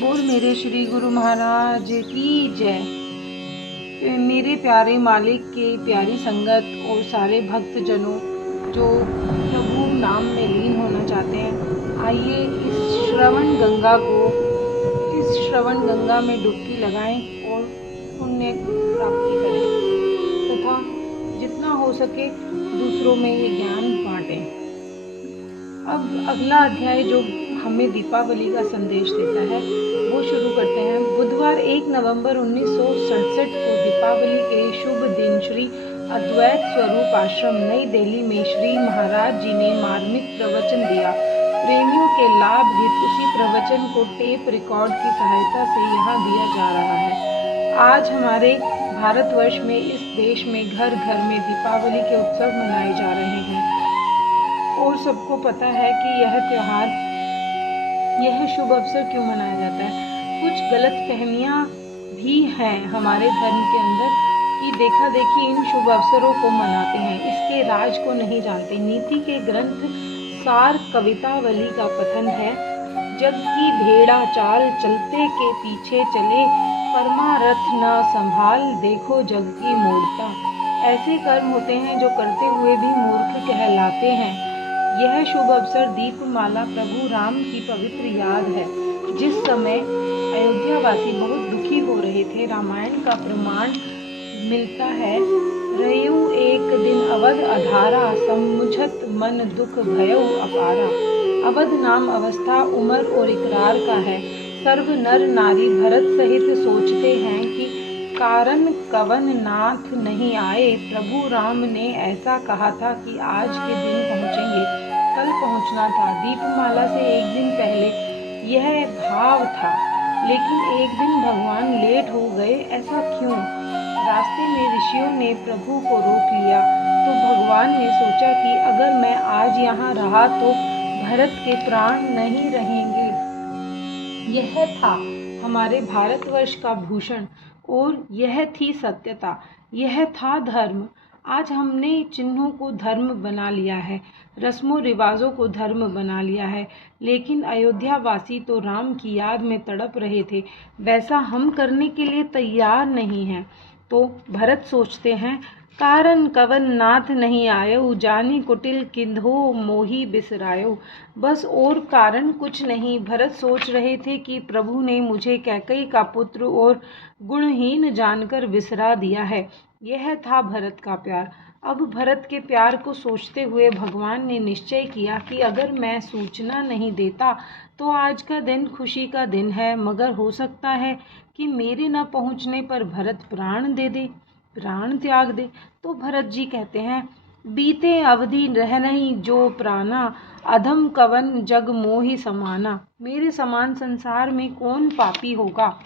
बोल मेरे श्री गुरु महाराज की जय। मेरे प्यारे मालिक के प्यारी संगत और सारे भक्त जनों जो प्रभु नाम में लीन होना चाहते हैं, आइए इस श्रवण गंगा में डुबकी लगाएं और पुण्य प्राप्ति करें तथा जितना हो सके दूसरों में ये ज्ञान बांटें। अब अगला अध्याय जो हमें दीपावली का संदेश देता है वो शुरू करते हैं। बुधवार 1 नवंबर 1967 को दीपावली के शुभ दिन श्री अद्वैत स्वरूप आश्रम नई दिल्ली में श्री महाराज जी ने मार्मिक प्रवचन दिया। प्रेमियों के लाभ हेतु उसी प्रवचन को टेप रिकॉर्ड की सहायता से यहाँ दिया जा रहा है। आज हमारे भारतवर्ष में इस देश में घर घर में दीपावली के उत्सव मनाए जा रहे हैं और सबको पता है कि यह त्योहार, यह शुभ अवसर क्यों मनाया जाता है। कुछ गलत फहमियाँ भी हैं हमारे धर्म के अंदर कि देखा देखी इन शुभ अवसरों को मनाते हैं, इसके राज को नहीं जानते। नीति के ग्रंथ सार कवितावली का कथन है, जग की भेड़ा चाल चलते के पीछे चले, परमारथ न संभाल देखो जग की मूर्खता। ऐसे कर्म होते हैं जो करते हुए भी मूर्ख कहलाते हैं। यह शुभ अवसर दीपमाला प्रभु राम की पवित्र याद है। जिस समय अयोध्यावासी बहुत दुखी हो रहे थे, रामायण का प्रमाण मिलता है, रयऊ एक दिन अवध अधारा, समुझत मन दुख भयऊ अपारा। अवध नाम अवस्था, उम्र और इकरार का है। सर्व नर नारी भरत सहित सोचते हैं कि कारण कवन नाथ नहीं आए। प्रभु राम ने ऐसा कहा था कि आज के दिन पहुँचेंगे, कल पहुँचना था। दीपमाला से एक दिन पहले यह भाव था, लेकिन एक दिन भगवान लेट हो गए। ऐसा क्यों? रास्ते में ऋषियों ने प्रभु को रोक लिया तो भगवान ने सोचा कि अगर मैं आज यहाँ रहा तो भरत के प्राण नहीं रहेंगे। यह था हमारे भारतवर्ष का भूषण और यह थी सत्यता, यह था धर्म। आज हमने चिन्हों को धर्म बना लिया है, रस्मों रिवाजों को धर्म बना लिया है, लेकिन अयोध्यावासी तो राम की याद में तड़प रहे थे। वैसा हम करने के लिए तैयार नहीं हैं। तो भरत सोचते हैं, कारण कवन नाथ नहीं आयो, जानी कुटिल किंधो मोही बिसरायो। बस और कारण कुछ नहीं। भरत सोच रहे थे कि प्रभु ने मुझे कैकेयी का पुत्र और गुणहीन जानकर बिसरा दिया है। यह था भरत का प्यार। अब भरत के प्यार को सोचते हुए भगवान ने निश्चय किया कि अगर मैं सूचना नहीं देता तो आज का दिन खुशी का दिन है, मगर हो सकता है कि मेरे न पहुंचने पर भरत प्राण दे दे, प्राण त्याग दे। तो भरत जी कहते हैं, बीते अवधि रह नहीं जो प्राणा, अधम कवन जग मोहि समाना। मेरे समान संसार में कौन पापी होगा।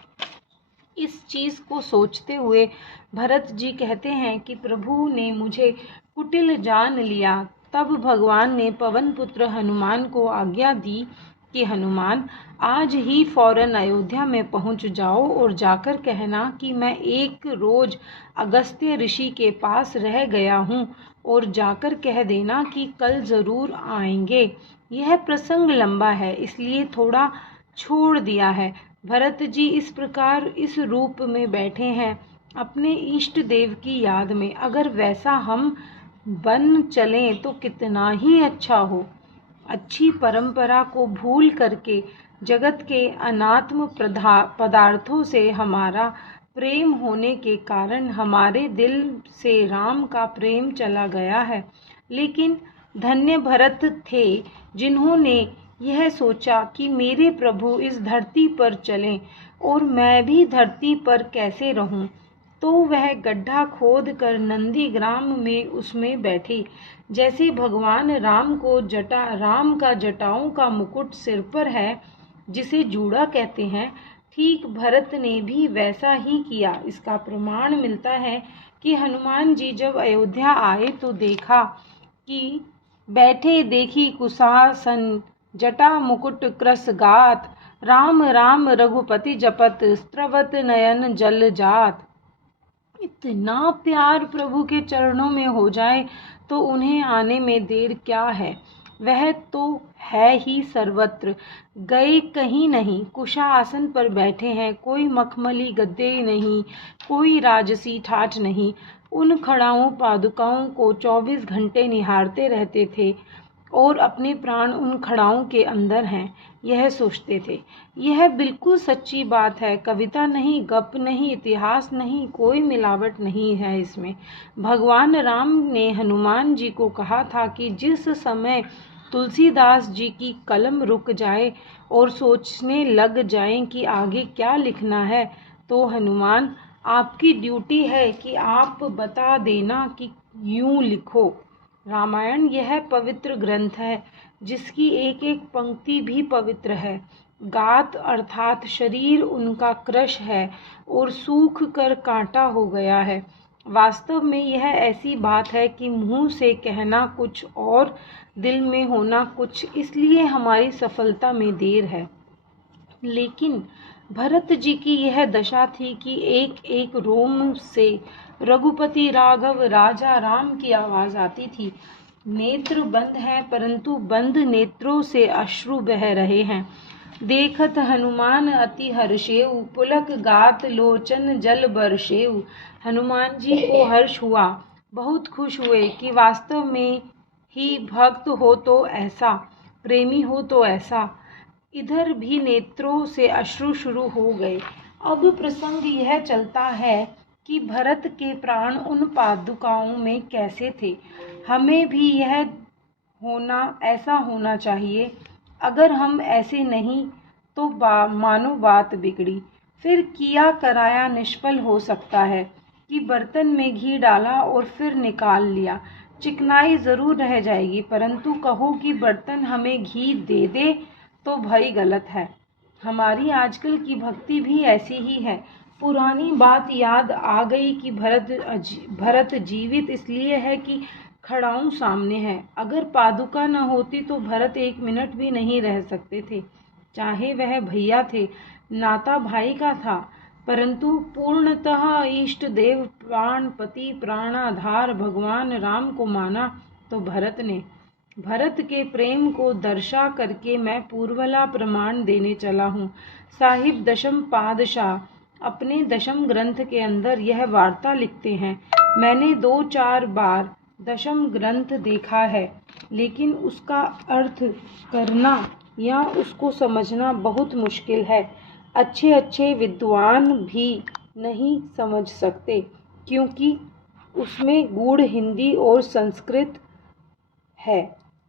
इस चीज को सोचते हुए भरत जी कहते हैं कि प्रभु ने मुझे कुटिल जान लिया। तब भगवान ने पवन पुत्र हनुमान को आज्ञा दी कि हनुमान, आज ही फौरन अयोध्या में पहुंच जाओ और जाकर कहना कि मैं एक रोज अगस्त्य ऋषि के पास रह गया हूँ, और जाकर कह देना कि कल जरूर आएंगे। यह प्रसंग लंबा है, इसलिए थोड़ा छोड़ दिया है। भरत जी इस प्रकार इस रूप में बैठे हैं अपने इष्ट देव की याद में। अगर वैसा हम बन चलें तो कितना ही अच्छा हो। अच्छी परंपरा को भूल करके जगत के अनात्म पदार्थों से हमारा प्रेम होने के कारण हमारे दिल से राम का प्रेम चला गया है। लेकिन धन्य भरत थे जिन्होंने यह सोचा कि मेरे प्रभु इस धरती पर चलें और मैं भी धरती पर कैसे रहूं। तो वह गड्ढा खोद कर नंदीग्राम में उसमें बैठे। जैसे भगवान राम का जटाओं का मुकुट सिर पर है, जिसे जूड़ा कहते हैं, ठीक भरत ने भी वैसा ही किया। इसका प्रमाण मिलता है कि हनुमान जी जब अयोध्या आए तो देखा कि बैठे देखी कुशासन, जटा मुकुट क्रस गात, राम राम रघुपति जपत, स्त्रवत नयन जल जात। इतना प्यार प्रभु के चरणों में हो जाए तो उन्हें आने में देर क्या है। वह तो है ही सर्वत्र, गए कहीं नहीं। कुशा आसन पर बैठे हैं, कोई मखमली गद्दे नहीं, कोई राजसी ठाठ नहीं। उन खड़ाओं पादुकाओं को 24 घंटे निहारते रहते थे और अपने प्राण उन खड़ाओं के अंदर हैं, यह सोचते थे। यह बिल्कुल सच्ची बात है, कविता नहीं, गप नहीं, इतिहास नहीं, कोई मिलावट नहीं है इसमें। भगवान राम ने हनुमान जी को कहा था कि जिस समय तुलसीदास जी की कलम रुक जाए और सोचने लग जाएं कि आगे क्या लिखना है, तो हनुमान, आपकी ड्यूटी है कि आप बता देना कि यूं लिखो। रामायण यह पवित्र ग्रंथ है जिसकी एक एक पंक्ति भी पवित्र है। गात अर्थात शरीर उनका क्रश है और सूख कर कांटा हो गया है। वास्तव में यह ऐसी बात है कि मुंह से कहना कुछ और दिल में होना कुछ, इसलिए हमारी सफलता में देर है। लेकिन भरत जी की यह दशा थी कि एक एक रोम से रघुपति राघव राजा राम की आवाज आती थी। नेत्र बंद हैं, परंतु बंद नेत्रों से अश्रु बह रहे हैं। देखत हनुमान अति हर्षेउ, पुलक गात लोचन जल बरसेउ। हनुमान जी को हर्ष हुआ, बहुत खुश हुए कि वास्तव में ही भक्त हो तो ऐसा, प्रेमी हो तो ऐसा। इधर भी नेत्रों से अश्रु शुरू हो गए। अब प्रसंग यह चलता है कि भरत के प्राण उन पादुकाओं में कैसे थे। हमें भी यह ऐसा होना चाहिए। अगर हम ऐसे नहीं तो मानो बात बिगड़ी। फिर किया कराया निष्फल हो सकता है कि बर्तन में घी डाला और फिर निकाल लिया, चिकनाई जरूर रह जाएगी, परंतु कहो कि बर्तन हमें घी दे दे तो भाई गलत है। हमारी आजकल की भक्ति भी ऐसी ही है। पुरानी बात याद आ गई कि भरत जीवित इसलिए है कि खड़ाऊं सामने है। अगर पादुका न होती तो भरत 1 मिनट भी नहीं रह सकते थे, चाहे वह भैया थे, नाता भाई का था। परंतु पूर्णतः इष्ट देव प्राणपति प्राणाधार भगवान राम को माना तो भरत ने। भरत के प्रेम को दर्शा करके मैं पूर्वला प्रमाण देने चला हूँ। साहिब दशम पादशाह अपने दशम ग्रंथ के अंदर यह वार्ता लिखते हैं। मैंने 2-4 बार दशम ग्रंथ देखा है, लेकिन उसका अर्थ करना या उसको समझना बहुत मुश्किल है। अच्छे अच्छे विद्वान भी नहीं समझ सकते, क्योंकि उसमें गूढ़ हिंदी और संस्कृत है।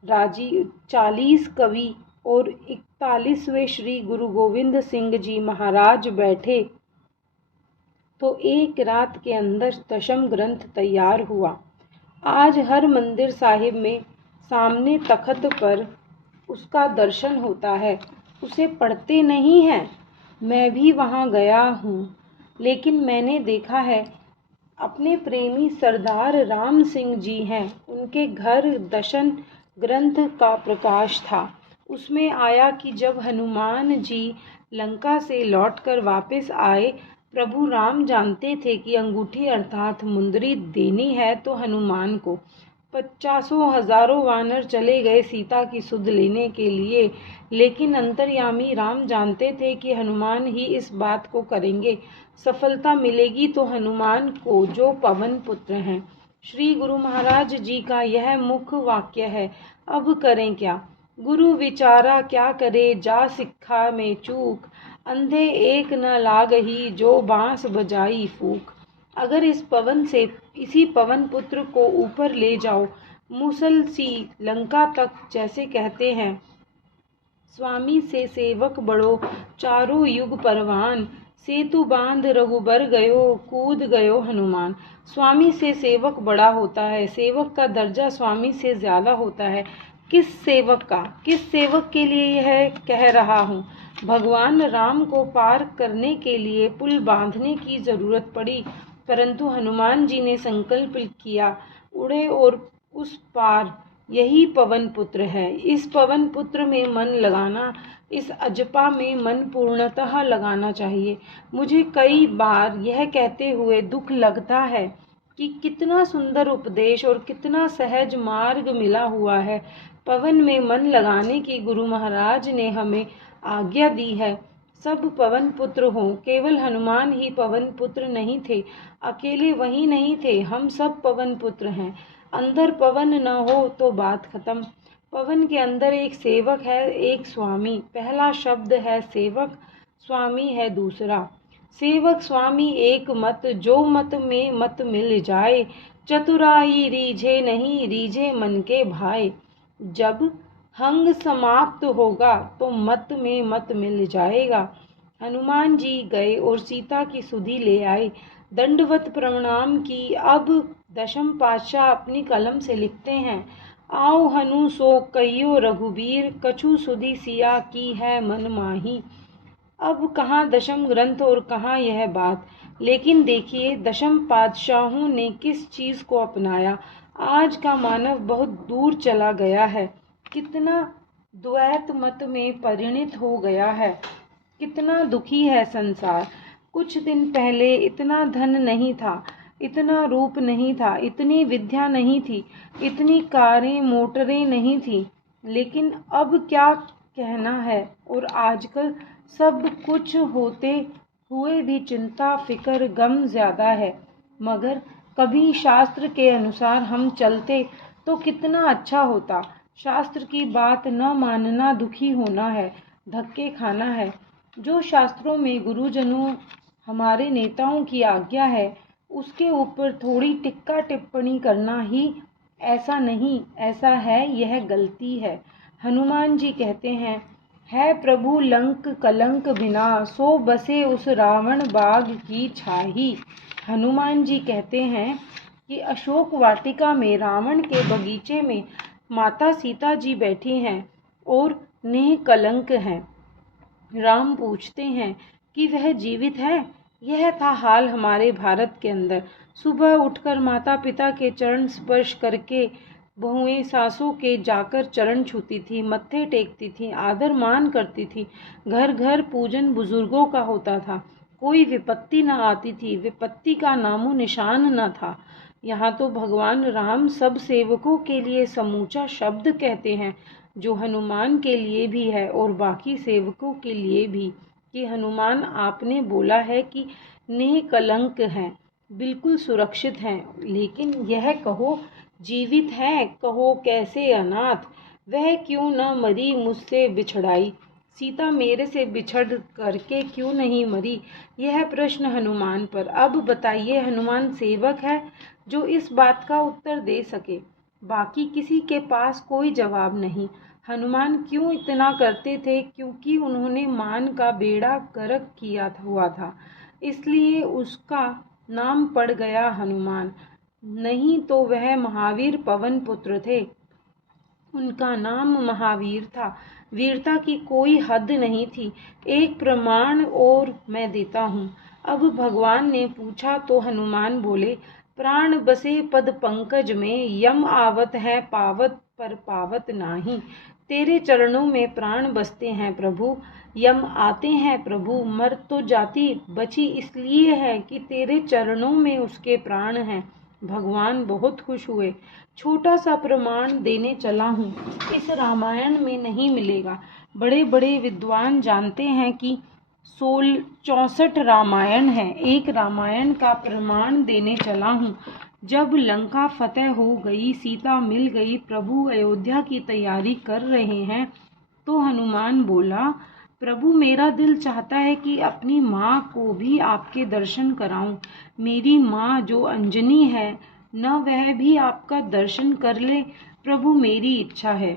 40 कवि और 41वें श्री गुरु गोविंद सिंह जी महाराज बैठे तो एक रात के अंदर दशम ग्रंथ तैयार हुआ। आज हर मंदिर साहिब में सामने तख्त पर उसका दर्शन होता है, उसे पढ़ते नहीं हैं। मैं भी वहाँ गया हूँ, लेकिन मैंने देखा है। अपने प्रेमी सरदार राम सिंह जी हैं, उनके घर दशम ग्रंथ का प्रकाश था। उसमें आया कि जब हनुमान जी लंका से लौटकर वापस आए, प्रभु राम जानते थे कि अंगूठी अर्थात मुंदरी देनी है तो हनुमान को। 50,000 वानर चले गए सीता की सुध लेने के लिए, लेकिन अंतर्यामी राम जानते थे कि हनुमान ही इस बात को करेंगे। सफलता मिलेगी तो हनुमान को, जो पवन पुत्र हैं। श्री गुरु महाराज जी का यह मुख्य वाक्य है। अब करें क्या? गुरु विचारा क्या करे, जा सिक्खा में चूक, अंधे एक न लागही, जो बांस बजाई फूक। अगर इसी पवन पुत्र को ऊपर ले जाओ, मूसल सी लंका तक, जैसे कहते हैं, स्वामी से सेवक बड़ो, चारों युग परवान, सेतु बांध रघुबर गयो, कूद गयो हनुमान। स्वामी से सेवक बड़ा होता है, सेवक का दर्जा स्वामी से ज्यादा होता है। किस सेवक के लिए यह कह रहा हूँ? भगवान राम को पार करने के लिए पुल बांधने की जरूरत पड़ी, परंतु हनुमान जी ने संकल्प किया, उड़े और उस पार। यही पवन पुत्र है। इस पवन पुत्र में मन लगाना, इस अजपा में मन पूर्णतः लगाना चाहिए। मुझे कई बार यह कहते हुए दुख लगता है कि कितना सुंदर उपदेश और कितना सहज मार्ग मिला हुआ है, पवन में मन लगाने की गुरु महाराज ने हमें आज्ञा दी है। सब पवन पुत्र हों, केवल हनुमान ही पवन पुत्र नहीं थे। अकेले वही नहीं थे, हम सब पवन पुत्र हैं। अंदर पवन न हो तो बात खत्म। पवन के अंदर एक सेवक है, एक स्वामी। पहला शब्द है सेवक, स्वामी है दूसरा। सेवक स्वामी एक मत, जो मत में मत मिल जाए। चतुराई रीझे नहीं, रीझे मन के भाई। जब हंग समाप्त होगा तो मत में मत मिल जाएगा। हनुमान जी गए और सीता की सुधि ले आए। दंडवत प्रणाम की। अब दशम पातशाह अपनी कलम से लिखते हैं, आओ हनु सो कहियो रघुबीर, कछु सुधि सिया की है मन माही। अब कहाँ दशम ग्रंथ और कहाँ यह बात, लेकिन देखिए दशम पातशाहों ने किस चीज़ को अपनाया। आज का मानव बहुत दूर चला गया है, कितना द्वैत मत में परिणित हो गया है, कितना दुखी है संसार। कुछ दिन पहले इतना धन नहीं था, इतना रूप नहीं था, इतनी विद्या नहीं थी, इतनी कारें मोटरें नहीं थी, लेकिन अब क्या कहना है। और आजकल सब कुछ होते हुए भी चिंता फिक्र गम ज़्यादा है। मगर कभी शास्त्र के अनुसार हम चलते तो कितना अच्छा होता। शास्त्र की बात न मानना दुखी होना है, धक्के खाना है। जो शास्त्रों में गुरुजनों हमारे नेताओं की आज्ञा है, उसके ऊपर थोड़ी टिक्का टिप्पणी करना ही ऐसा नहीं, ऐसा है, यह गलती है। हनुमान जी कहते हैं, है प्रभु लंक कलंक बिना, सो बसे उस रावण बाग की छाही। हनुमान जी कहते हैं कि अशोक वाटिका में रावण के बगीचे में माता सीता जी बैठी हैं और नेह कलंक हैं। राम पूछते हैं कि वह जीवित है। यह था हाल हमारे भारत के अंदर। सुबह उठकर माता पिता के चरण स्पर्श करके बहुएं सासों के जाकर चरण छूती थी, मत्थे टेकती थी, आदर मान करती थी। घर घर पूजन बुजुर्गों का होता था। कोई विपत्ति न आती थी, विपत्ति का नामो निशान न था। यहाँ तो भगवान राम सब सेवकों के लिए समूचा शब्द कहते हैं, जो हनुमान के लिए भी है और बाकी सेवकों के लिए भी, कि हनुमान आपने बोला है कि नेह कलंक हैं, बिल्कुल सुरक्षित हैं। लेकिन यह कहो जीवित हैं, कहो कैसे अनाथ, वह क्यों न मरी मुझसे बिछड़ाई। सीता मेरे से बिछड़ करके क्यों नहीं मरी, यह प्रश्न हनुमान पर। अब बताइए, हनुमान सेवक है जो इस बात का उत्तर दे सके। बाकी किसी के पास कोई जवाब नहीं। हनुमान क्यों इतना करते थे? क्योंकि उन्होंने मान का बेड़ा गर्क किया हुआ था, इसलिए उसका नाम पड़ गया हनुमान। नहीं तो वह महावीर पवन पुत्र थे, उनका नाम महावीर था। वीरता की कोई हद नहीं थी। एक प्रमाण और मैं देता हूँ। अब भगवान ने पूछा तो हनुमान बोले, प्राण बसे पद पंकज में, यम आवत है पावत पर पावत नाही। तेरे चरणों में प्राण बसते हैं प्रभु, यम आते हैं प्रभु। मर तो जाती बची इसलिए है कि तेरे चरणों में उसके प्राण हैं। भगवान बहुत खुश हुए। छोटा सा प्रमाण देने चला हूँ, इस रामायण में नहीं मिलेगा। बड़े बड़े विद्वान जानते हैं कि 64 रामायण है। एक रामायण का प्रमाण देने चला हूँ। जब लंका फतेह हो गई, सीता मिल गई, प्रभु अयोध्या की तैयारी कर रहे हैं, तो हनुमान बोला, प्रभु मेरा दिल चाहता है कि अपनी माँ को भी आपके दर्शन कराऊं। मेरी माँ जो अंजनी है न, वह भी आपका दर्शन कर ले प्रभु, मेरी इच्छा है।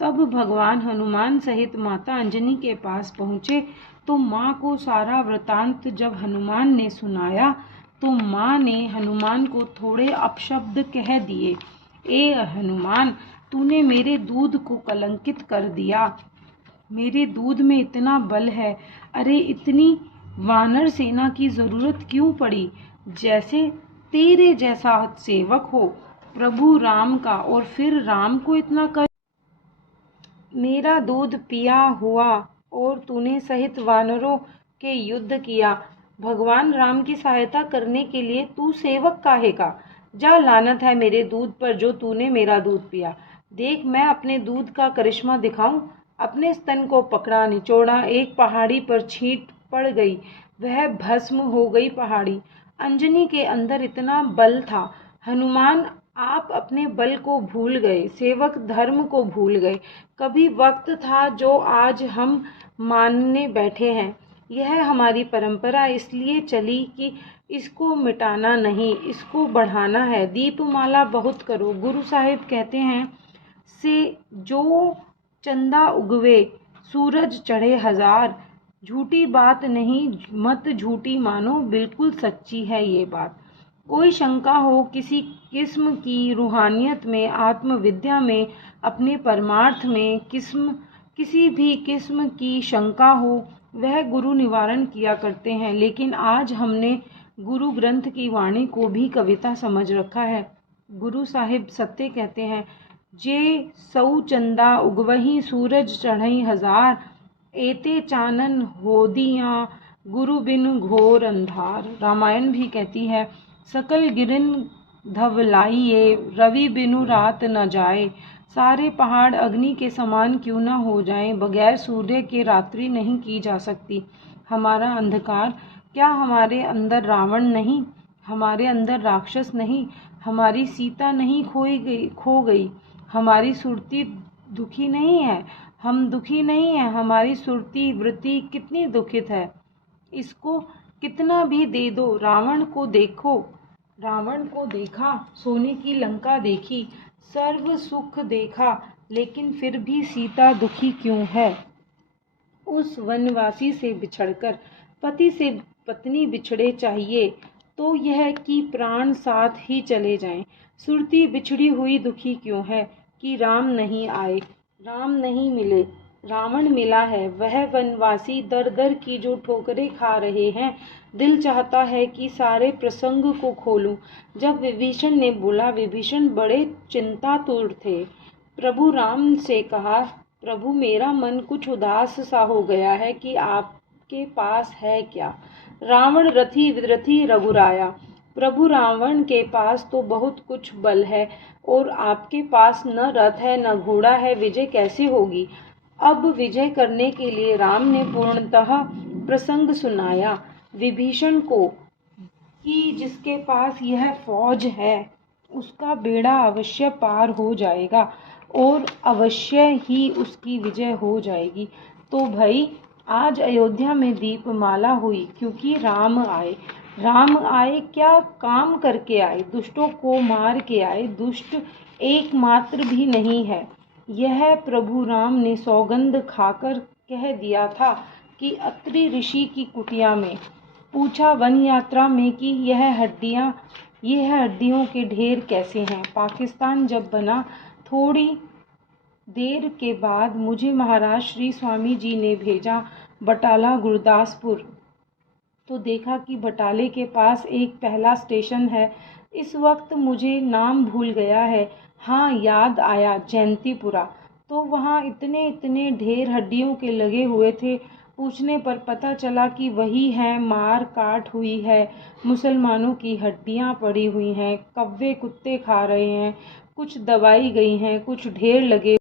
तब भगवान हनुमान सहित माता अंजनी के पास पहुँचे तो माँ को सारा वृतांत जब हनुमान ने सुनाया तो माँ ने हनुमान को थोड़े अपशब्द कह दिए। ए हनुमान, तूने मेरे दूध को कलंकित कर दिया। मेरे दूध में इतना बल है, अरे इतनी वानर सेना की जरूरत क्यों पड़ी? जैसे तेरे जैसा सेवक हो प्रभु राम का, और फिर राम को इतना कर। मेरा दूध पिया हुआ और तूने सहित वानरों के युद्ध किया। भगवान राम की सहायता करने के लिए तू सेवक काहे का? जा, लानत है मेरे दूध पर जो तूने मेरा दूध पिया। देख, मैं अपने दूध का करिश्मा दिखाऊं। अपने स्तन को पकड़ा, निचोड़ा, एक पहाड़ी पर छींट पड़ गई। वह भस्म हो गई पहाड़ी। अंजनी के अंदर इतना बल था। हनुमान, आप अपने बल को भूल गए, सेवक धर्म को भूल गए। कभी वक्त था जो आज हम मानने बैठे हैं। यह हमारी परंपरा इसलिए चली कि इसको मिटाना नहीं, इसको बढ़ाना है। दीपमाला बहुत करो। गुरु साहिब कहते हैं से जो चंदा उगवे, सूरज चढ़े हजार। झूठी बात नहीं, मत झूठी मानो, बिल्कुल सच्ची है ये बात। कोई शंका हो किसी किस्म की रूहानियत में, आत्मविद्या में, अपने परमार्थ में, किसी भी किस्म की शंका हो, वह गुरु निवारण किया करते हैं। लेकिन आज हमने गुरु ग्रंथ की वाणी को भी कविता समझ रखा है। गुरु साहिब सत्य कहते हैं, जे सऊ चंदा उगवही, सूरज चढ़ई हजार। एते चानन होदियाँ, गुरु बिन घोर अंधार। रामायण भी कहती है, सकल गिरिन धवलाइए, रवि बिनु रात न जाए। सारे पहाड़ अग्नि के समान क्यों न हो जाएं, बगैर सूर्य के रात्रि नहीं की जा सकती। हमारा अंधकार, क्या हमारे अंदर रावण नहीं, हमारे अंदर राक्षस नहीं, हमारी सीता नहीं खो गई, हमारी सुरती दुखी नहीं है, हम दुखी नहीं है, हमारी सुरती वृत्ति कितनी दुखित है। इसको कितना भी दे दो। रावण को देखो, रावण को देखा, सोने की लंका देखी, सर्व सुख देखा, लेकिन फिर भी सीता दुखी क्यों है। उस वनवासी से बिछड़कर पति से पत्नी बिछड़े चाहिए तो यह कि प्राण साथ ही चले जाएं। सुरती बिछड़ी हुई दुखी क्यों है कि राम नहीं आए, राम नहीं मिले। रावण मिला है, वह वनवासी दर दर की जो ठोकरें खा रहे हैं। दिल चाहता है कि सारे प्रसंग को खोलूं। जब विभीषण ने बोला, विभीषण बड़े चिंतातुर थे। प्रभु राम से कहा, प्रभु मेरा मन कुछ उदास सा हो गया है कि आपके पास है क्या। रावण रथी रथी रघुराया। प्रभु रावण के पास तो बहुत कुछ बल है और आपके पास न रथ है न घोड़ा है, विजय कैसे होगी। अब विजय करने के लिए राम ने पूर्णतः प्रसंग सुनाया विभीषण को कि जिसके पास यह फौज है उसका बेड़ा अवश्य पार हो जाएगा और अवश्य ही उसकी विजय हो जाएगी। तो भाई आज अयोध्या में दीपमाला हुई क्योंकि राम आए। राम आए क्या काम करके आए, दुष्टों को मार के आए। दुष्ट एकमात्र भी नहीं है। यह प्रभु राम ने सौगंध खाकर कह दिया था कि अत्रि ऋषि की कुटिया में पूछा वन यात्रा में कि यह हड्डियों के ढेर कैसे हैं। पाकिस्तान जब बना थोड़ी देर के बाद मुझे महाराज श्री स्वामी जी ने भेजा बटाला गुरदासपुर। तो देखा कि बटाले के पास एक पहला स्टेशन है। इस वक्त मुझे नाम भूल गया है। हाँ, याद आया, जयंतीपुरा। तो वहाँ इतने ढेर हड्डियों के लगे हुए थे। पूछने पर पता चला कि वही हैं, मार काट हुई है, मुसलमानों की हड्डियाँ पड़ी हुई हैं, कौवे कुत्ते खा रहे हैं, कुछ दबाई गई हैं, कुछ ढेर लगे